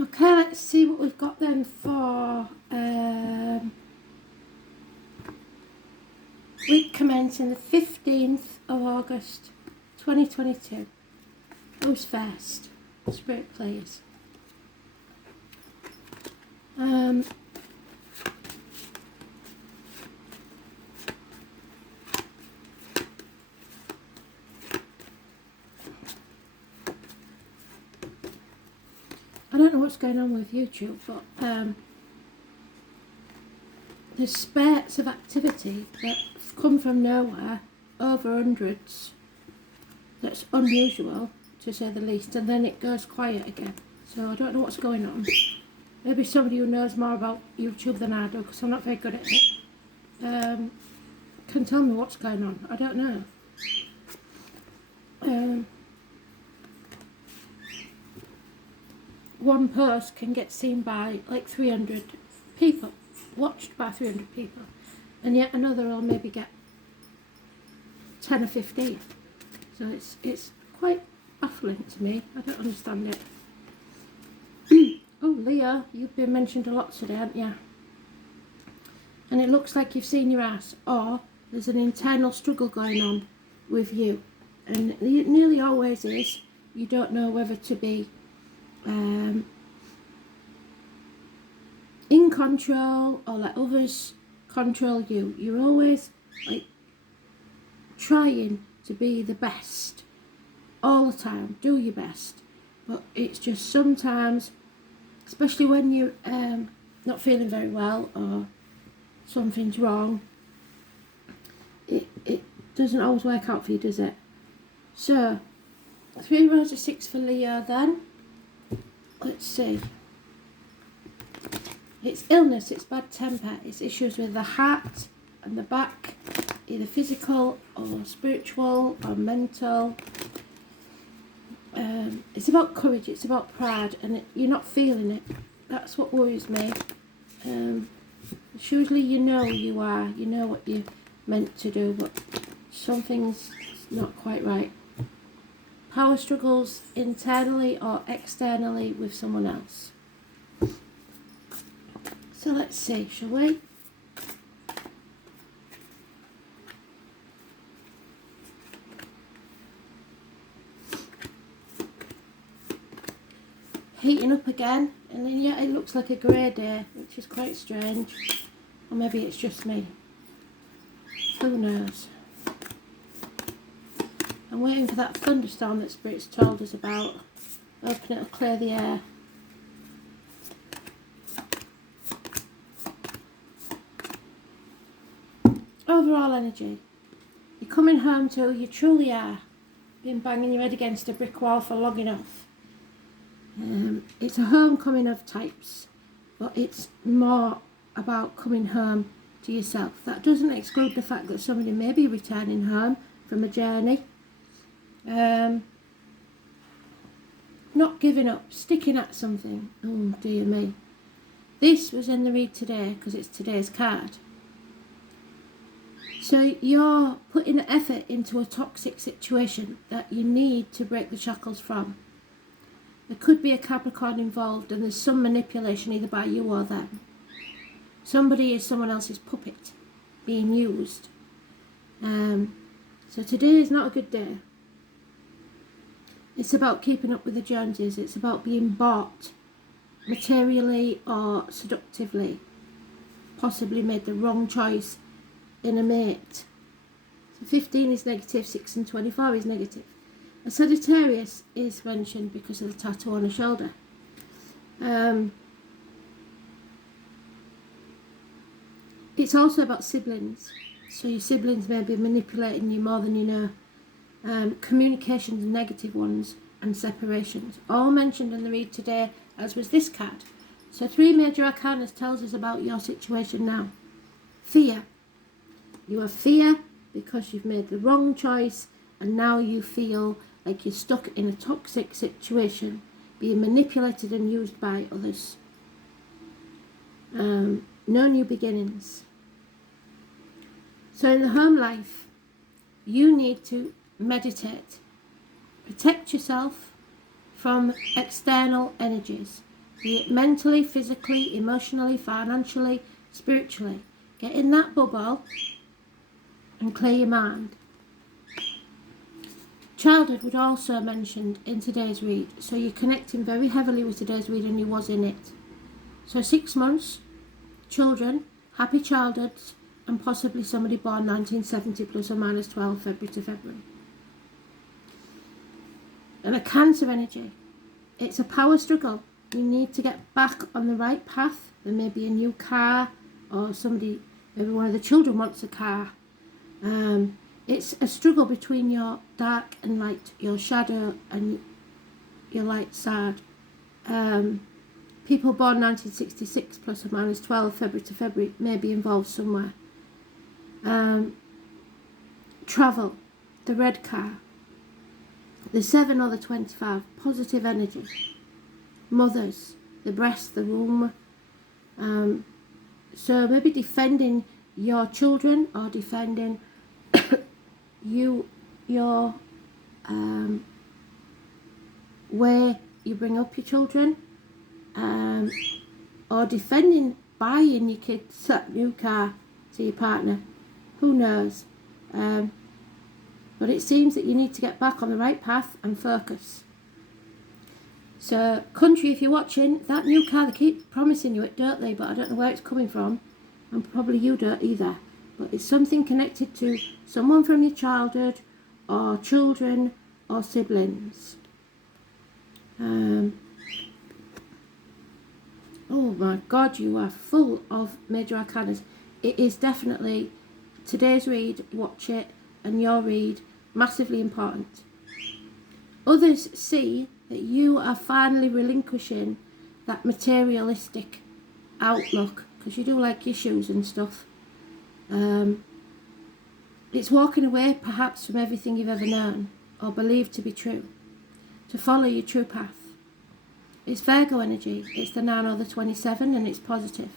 Okay, let's see what we've got then for week commencing the 15th of August 2022. Who's first? Spirit, please. I don't know what's going on with YouTube, but there's spurts of activity that come from nowhere, over hundreds. That's unusual, to say the least, and then it goes quiet again. So I don't know what's going on. Maybe somebody who knows more about YouTube than I do, because I'm not very good at it, can tell me what's going on. I don't know. One post can get seen by like 300 people, watched by 300 people, and yet another will maybe get 10 or 15. So it's quite baffling to me. I don't understand it. Oh, Leo, you've been mentioned a lot today, haven't you? And it looks like you've seen your ass, or there's an internal struggle going on with you, and it nearly always is. You don't know whether to be in control or let others control you. You're always like trying to be the best all the time, do your best, but it's just sometimes, especially when you're not feeling very well or something's wrong, it doesn't always work out for you, does it? So 3 rows of 6 for Leo then. Let's see. It's illness, it's bad temper, it's issues with the heart and the back, either physical or spiritual or mental. It's about courage, it's about pride, and you're not feeling it. That's what worries me. Usually you know you are, you know what you're meant to do, but something's not quite right. Power struggles internally or externally with someone else. So let's see, shall we? Heating up again, and then yeah, it looks like a grey day, which is quite strange. Or maybe it's just me. Who knows? I'm waiting for that thunderstorm that Spirit's told us about. Hoping it'll clear the air. Overall energy. You're coming home to who you truly are. Been banging your head against a brick wall for long enough. It's a homecoming of types, but it's more about coming home to yourself. That doesn't exclude the fact that somebody may be returning home from a journey. Not giving up, sticking at something. Oh dear me. This was in the read today because it's today's card. So you're putting effort into a toxic situation that you need to break the shackles from. There could be a Capricorn involved, and there's some manipulation either by you or them. Somebody is someone else's puppet being used. So today is not a good day. It's about keeping up with the Joneses. It's about being bought materially or seductively. Possibly made the wrong choice in a mate. So 15 is negative, 6 and 24 is negative. A Sagittarius is mentioned because of the tattoo on the shoulder. It's also about siblings. So your siblings may be manipulating you more than you know. Communications, negative ones, and separations. All mentioned in the read today, as was this card. So 3 major arcana tells us about your situation now. Fear. You have fear because you've made the wrong choice, and now you feel like you're stuck in a toxic situation. being manipulated and used by others. No new beginnings. So in the home life, you need to meditate. Protect yourself from external energies, be it mentally, physically, emotionally, financially, spiritually. Get in that bubble and clear your mind. Childhood was also mentioned in today's read, so you're connecting very heavily with today's read and you was in it. So 6 months, children, happy childhoods, and possibly somebody born 1970 plus or minus 12 February to February. And a Cancer energy, it's a power struggle. You need to get back on the right path. There may be a new car, or somebody, maybe one of the children wants a car. It's a struggle between your dark and light, your shadow and your light side. People born 1966 plus or minus 12 February to February may be involved somewhere. Travel, the red car, the 7 or the 25, positive energy. Mothers, the breast, the womb. So maybe defending your children or defending your where you bring up your children, or defending buying your kids a new car to your partner. Who knows? But it seems that you need to get back on the right path and focus. So, country, if you're watching, that new car, they keep promising you it, don't they? But I don't know where it's coming from, and probably you don't either. But it's something connected to someone from your childhood, or children, or siblings. Oh my God, you are full of major arcanas. It is definitely today's read, watch it, and your read, massively important. Others see that you are finally relinquishing that materialistic outlook, because you do like your shoes and stuff. It's walking away perhaps from everything you've ever known or believed to be true, to follow your true path. It's Virgo energy, it's the 9 or the 27, and it's positive.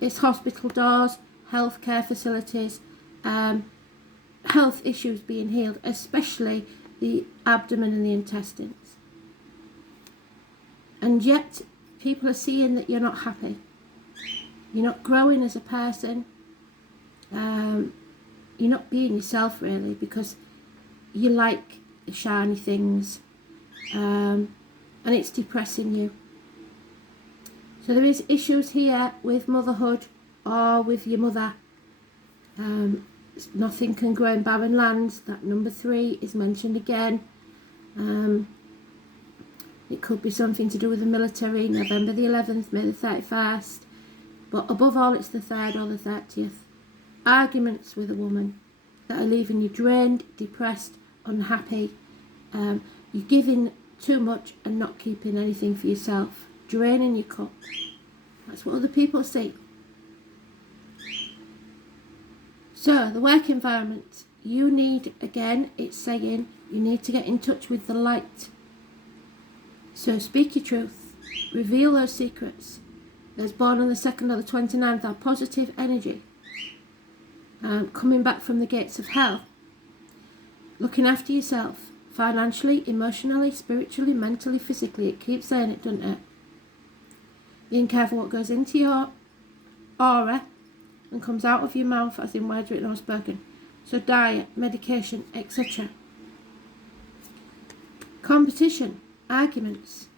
It's hospital doors, healthcare facilities, health issues being healed, especially the abdomen and the intestines. And yet, people are seeing that you're not happy. You're not growing as a person. You're not being yourself, really, because you like the shiny things. And it's depressing you. So there is issues here with motherhood or with your mother. Nothing can grow in barren lands. That number 3 is mentioned again. It could be something to do with the military, November the 11th, May the 31st. But above all, it's the 3rd or the 30th. Arguments with a woman that are leaving you drained, depressed, unhappy. You're giving too much and not keeping anything for yourself. Draining your cup. That's what other people see. So, the work environment. You need, again, it's saying, you need to get in touch with the light. So, speak your truth. Reveal those secrets. Those born on the 2nd or the 29th are positive energy. Coming back from the gates of hell. Looking after yourself. Financially, emotionally, spiritually, mentally, physically. It keeps saying it, doesn't it? Being careful what goes into your aura and comes out of your mouth, as in words written or spoken. So diet, medication, etc. Competition, arguments,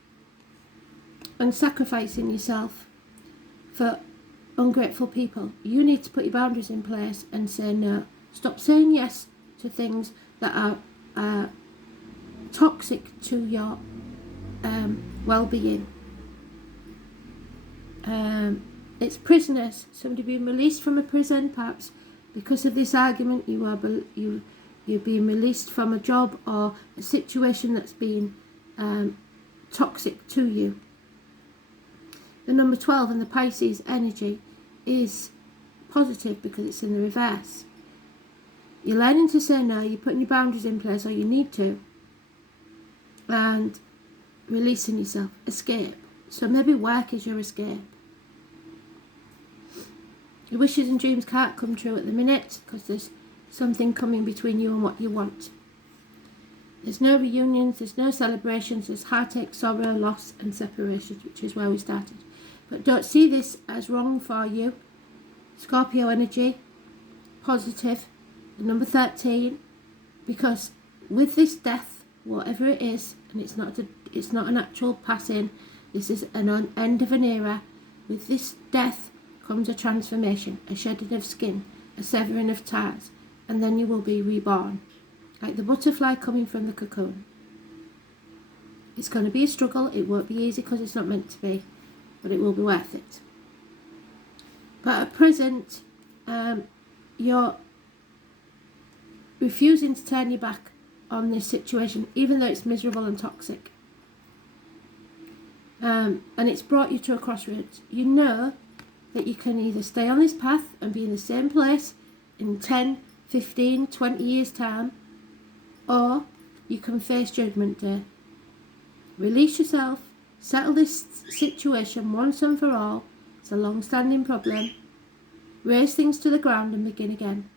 and sacrificing yourself for ungrateful people. You need to put your boundaries in place and say no. Stop saying yes to things that are toxic to your well-being. It's prisoners, somebody being released from a prison, perhaps because of this argument. You're being released from a job or a situation that's been toxic to you. The number 12 and the Pisces energy is positive because it's in the reverse. You're learning to say no, you're putting your boundaries in place, or you need to. And releasing yourself, escape. So maybe work is your escape. Your wishes and dreams can't come true at the minute because there's something coming between you and what you want. There's no reunions, there's no celebrations, there's heartache, sorrow, loss and separation, which is where we started. But don't see this as wrong for you. Scorpio energy, positive, the number 13, because with this death, whatever it is, and it's not an actual passing, this is an end of an era. With this death comes a transformation, a shedding of skin, a severing of ties, and then you will be reborn. Like the butterfly coming from the cocoon. It's going to be a struggle. It won't be easy because it's not meant to be, but it will be worth it. But at present, you're refusing to turn your back on this situation, even though it's miserable and toxic. And it's brought you to a crossroads. You know that you can either stay on this path and be in the same place in 10, 15, 20 years' time, or you can face Judgment Day. Release yourself, settle this situation once and for all. It's a long-standing problem. Raise things to the ground and begin again.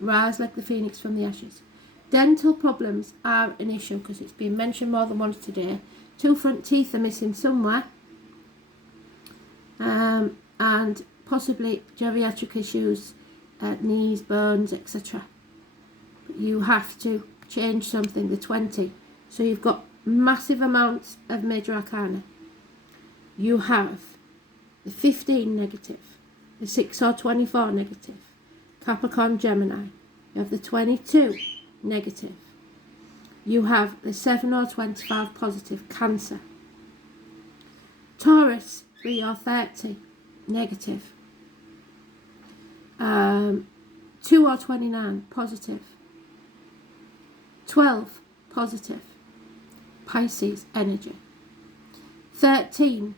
Rise like the phoenix from the ashes. Dental problems are an issue because it's been mentioned more than once today. 2 front teeth are missing somewhere. And possibly geriatric issues, knees, bones, etc. You have to change something, the 20. So you've got massive amounts of major arcana. You have the 15 negative, the 6 or 24 negative, Capricorn, Gemini. You have the 22 negative. You have the 7 or 25 positive, Cancer. Taurus, 3 or 30 negative. 2 or 29 positive. 12 positive, Pisces energy. 13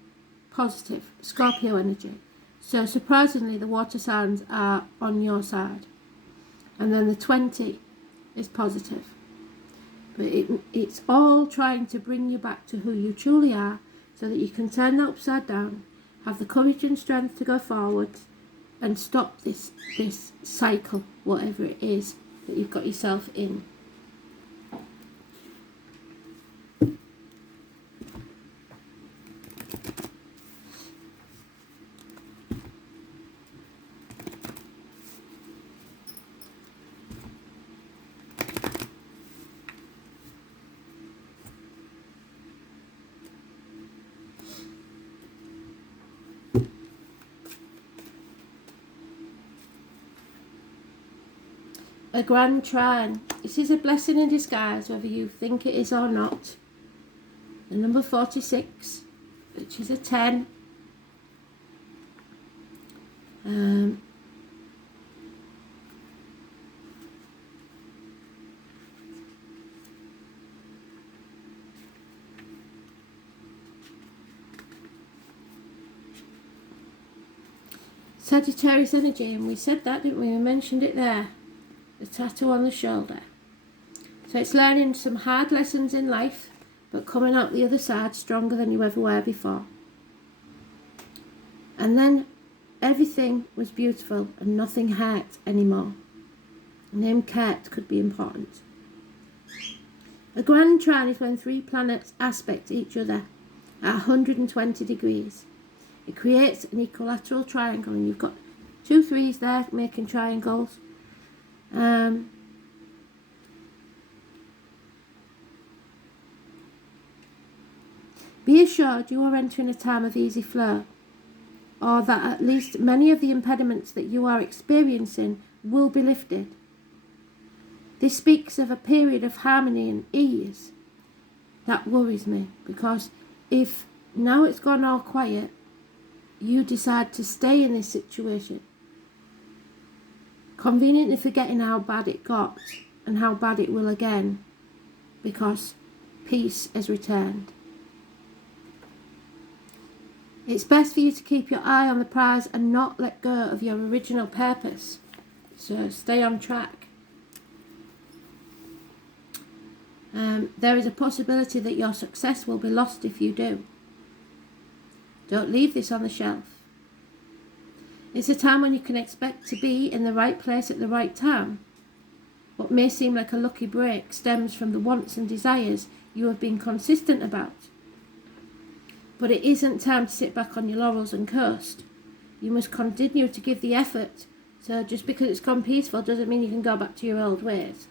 positive, Scorpio energy. So surprisingly the water signs are on your side. And then the 20 is positive. But it's all trying to bring you back to who you truly are so that you can turn that upside down, have the courage and strength to go forward and stop this cycle, whatever it is that you've got yourself in. A grand trine. This is a blessing in disguise, whether you think it is or not. The number 46, which is a 10. Sagittarius energy, and we said that, didn't we? We mentioned it there. The tattoo on the shoulder. So it's learning some hard lessons in life, but coming out the other side stronger than you ever were before. And then everything was beautiful and nothing hurt anymore. The name Kurt could be important. A grand trine is when 3 planets aspect each other at 120 degrees. It creates an equilateral triangle, and you've got 2 3s there making triangles. Be assured you are entering a time of easy flow, or that at least many of the impediments that you are experiencing will be lifted. This speaks of a period of harmony and ease. That worries me, because if now it's gone all quiet, you decide to stay in this situation, conveniently forgetting how bad it got and how bad it will again, because peace has returned. It's best for you to keep your eye on the prize and not let go of your original purpose. So stay on track. There is a possibility that your success will be lost if you do. Don't leave this on the shelf. It's a time when you can expect to be in the right place at the right time. What may seem like a lucky break stems from the wants and desires you have been consistent about. But it isn't time to sit back on your laurels and coast. You must continue to give the effort. So just because it's gone peaceful doesn't mean you can go back to your old ways.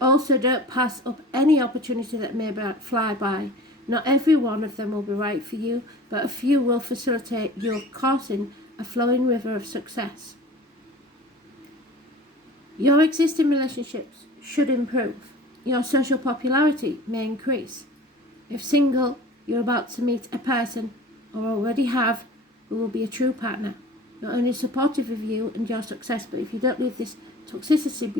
Also, don't pass up any opportunity that may fly by. Not every one of them will be right for you, but a few will facilitate your coursing a flowing river of success. Your existing relationships should improve. Your social popularity may increase. If single, you're about to meet a person, or already have, who will be a true partner. Not only supportive of you and your success, but if you don't leave this toxicity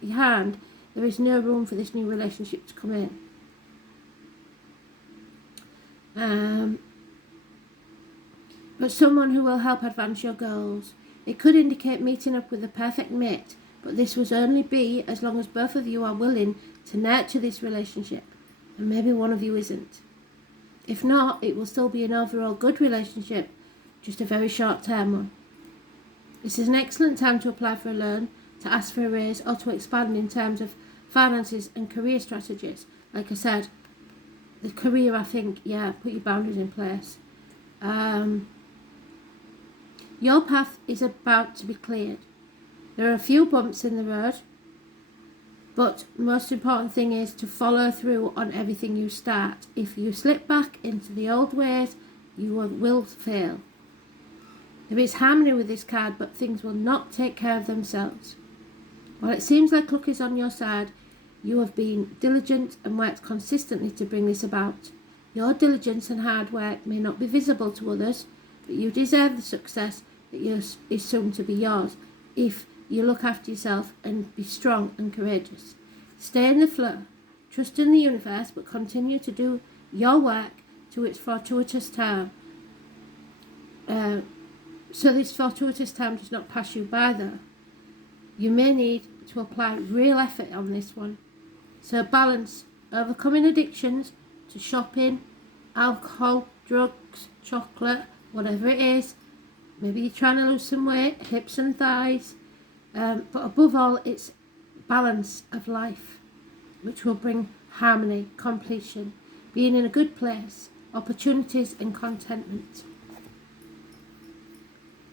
behind, there is no room for this new relationship to come in. But someone who will help advance your goals. It could indicate meeting up with the perfect mate, but this will only be as long as both of you are willing to nurture this relationship, and maybe one of you isn't. If not, it will still be an overall good relationship, just a very short-term one. This is an excellent time to apply for a loan, to ask for a raise, or to expand in terms of finances and career strategies. Like I said, the career, I think, put your boundaries in place. Your path is about to be cleared. There are a few bumps in the road, but most important thing is to follow through on everything you start. If you slip back into the old ways, you will fail. There is harmony with this card, but things will not take care of themselves. While it seems like luck is on your side, you have been diligent and worked consistently to bring this about. Your diligence and hard work may not be visible to others, but you deserve the success that is soon to be yours if you look after yourself and be strong and courageous. Stay in the flow, trust in the universe, but continue to do your work to its fortuitous time. So this fortuitous time does not pass you by though. You may need to apply real effort on this one. So balance overcoming addictions to shopping, alcohol, drugs, chocolate, whatever it is. Maybe you're trying to lose some weight, hips and thighs. But above all, it's balance of life, which will bring harmony, completion, being in a good place, opportunities and contentment.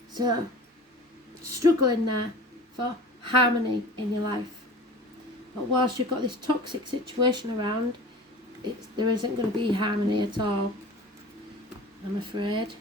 So, struggling there for harmony in your life. But whilst you've got this toxic situation around, there isn't going to be harmony at all, I'm afraid.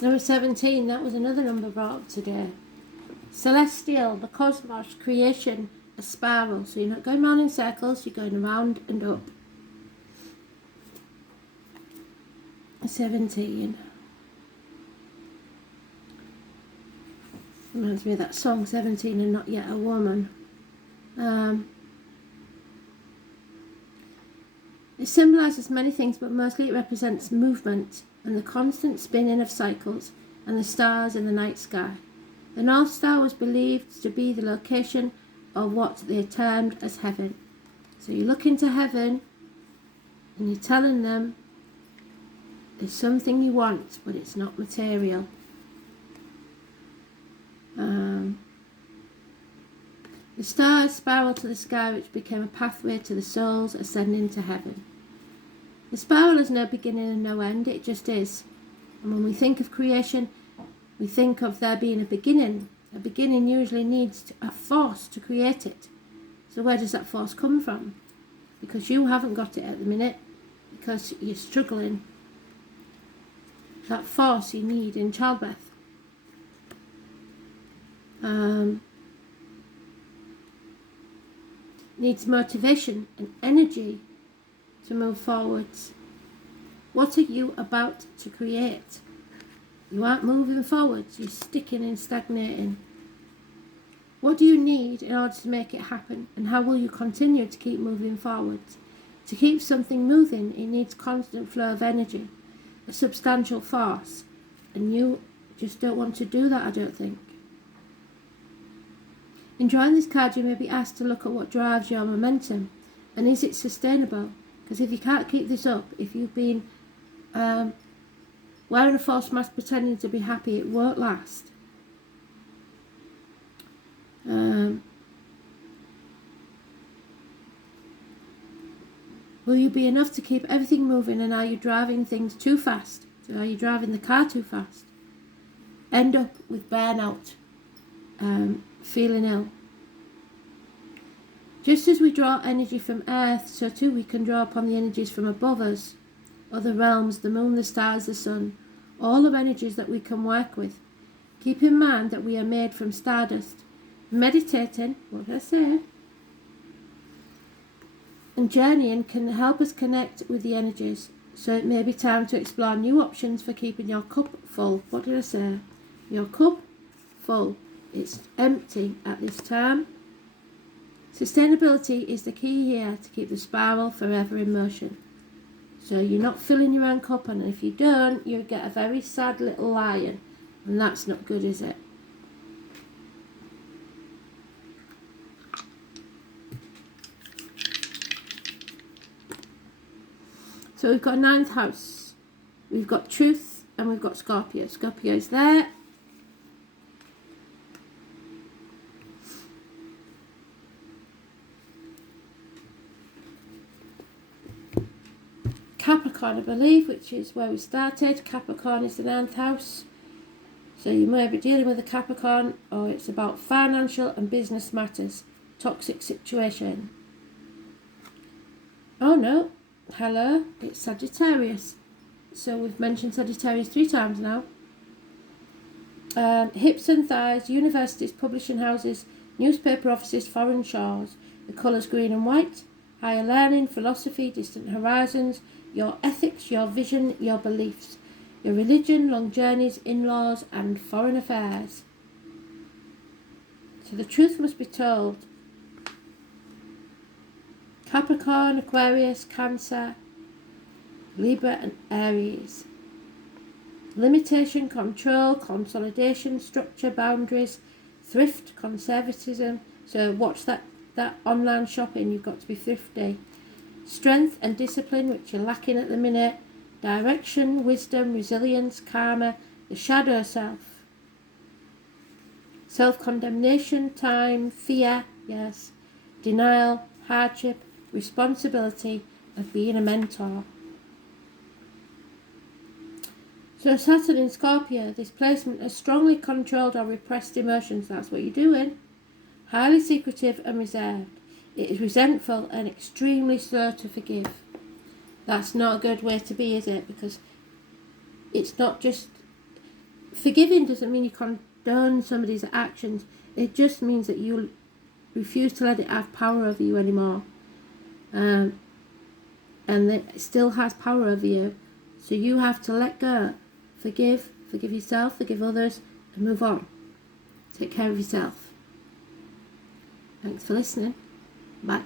Number 17, that was another number brought up today. Celestial, the cosmos, creation, a spiral. So you're not going round in circles, you're going around and up. 17. Reminds me of that song, 17 and Not Yet a Woman. It symbolises many things, but mostly it represents movement and the constant spinning of cycles and the stars in the night sky. The North Star was believed to be the location of what they termed as heaven. So you look into heaven and you're telling them there's something you want, but it's not material. The stars spiral to the sky, which became a pathway to the souls ascending to heaven. The spiral has no beginning and no end, it just is. And when we think of creation, we think of there being a beginning. A beginning usually needs a force to create it. So where does that force come from? Because you haven't got it at the minute, because you're struggling. That force you need in childbirth. Needs motivation and energy to move forwards. What are you about to create? You aren't moving forwards, you're sticking and stagnating. What do you need in order to make it happen? And how will you continue to keep moving forwards? To keep something moving, it needs constant flow of energy, a substantial force. And you just don't want to do that, I don't think. In drawing this card, you may be asked to look at what drives your momentum. And is it sustainable? Because if you can't keep this up, if you've been wearing a false mask pretending to be happy, it won't last. Will you be enough to keep everything moving, and are you driving things too fast? So are you driving the car too fast? End up with burnout, feeling ill. Just as we draw energy from Earth, so too we can draw upon the energies from above us, other realms, the moon, the stars, the sun, all of energies that we can work with. Keep in mind that we are made from stardust. Meditating, what did I say? And journeying can help us connect with the energies. So it may be time to explore new options for keeping your cup full. What did I say? Your cup full. It's empty at this time. Sustainability is the key here to keep the spiral forever in motion. So you're not filling your own cup, and if you don't, you get a very sad little lion. And that's not good, is it? So we've got 9th house, we've got truth, and we've got Scorpio. Scorpio is there. Capricorn, I believe, which is where we started. Capricorn is the 9th house. So you may be dealing with a Capricorn, or it's about financial and business matters. Toxic situation. Oh no. Hello, it's Sagittarius. So we've mentioned Sagittarius 3 times now. Hips and thighs, universities, publishing houses, newspaper offices, foreign shores. The colours green and white. Higher learning, philosophy, distant horizons, your ethics, your vision, your beliefs, your religion, long journeys, in-laws, and foreign affairs. So the truth must be told. Capricorn, Aquarius, Cancer, Libra and Aries. Limitation, control, consolidation, structure, boundaries, thrift, conservatism. So watch that online shopping, you've got to be thrifty. Strength and discipline, which you're lacking at the minute. Direction, wisdom, resilience, karma, the shadow self. Self-condemnation, time, fear, yes. Denial, hardship, responsibility of being a mentor. So Saturn in Scorpio, this placement has strongly controlled or repressed emotions. That's what you're doing. Highly secretive and reserved. It is resentful and extremely slow to forgive. That's not a good way to be, is it? Because it's not just... Forgiving doesn't mean you condone somebody's actions. It just means that you refuse to let it have power over you anymore. And it still has power over you. So you have to let go. Forgive yourself, forgive others, and move on. Take care of yourself. Thanks for listening. Bye.